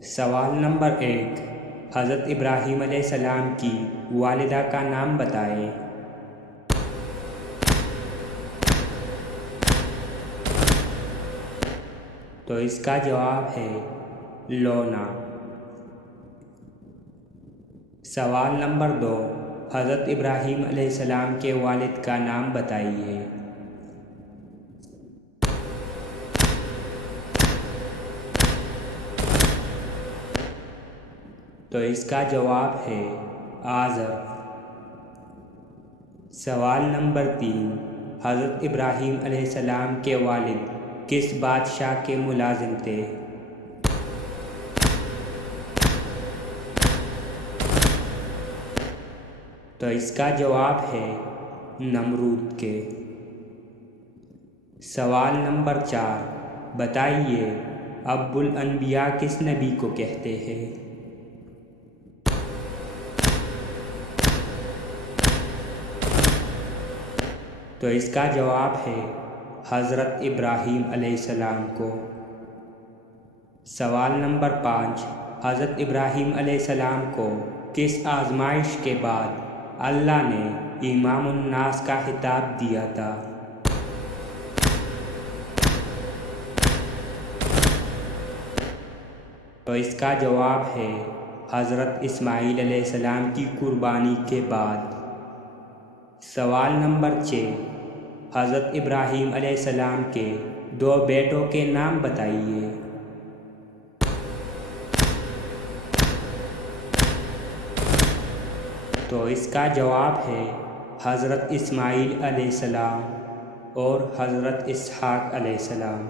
سوال نمبر 1، حضرت ابراہیم علیہ السلام کی والدہ کا نام بتائیں۔ تو اس کا جواب ہے لونا۔ سوال نمبر 2، حضرت ابراہیم علیہ السلام کے والد کا نام بتائیے۔ تو اس کا جواب ہے آزر۔ سوال نمبر 3، حضرت ابراہیم علیہ السلام کے والد کس بادشاہ کے ملازم تھے؟ تو اس کا جواب ہے نمرود کے۔ سوال نمبر 4، بتائیے ابو الانبیاء کس نبی کو کہتے ہیں؟ تو اس کا جواب ہے حضرت ابراہیم علیہ السلام کو۔ سوال نمبر 5، حضرت ابراہیم علیہ السلام کو کس آزمائش کے بعد اللہ نے امام الناس کا خطاب دیا تھا؟ تو اس کا جواب ہے حضرت اسماعیل علیہ السلام کی قربانی کے بعد۔ سوال نمبر 6، حضرت ابراہیم علیہ السلام کے 2 بیٹوں کے نام بتائیے۔ تو اس کا جواب ہے حضرت اسماعیل علیہ السلام اور حضرت اسحاق علیہ السلام۔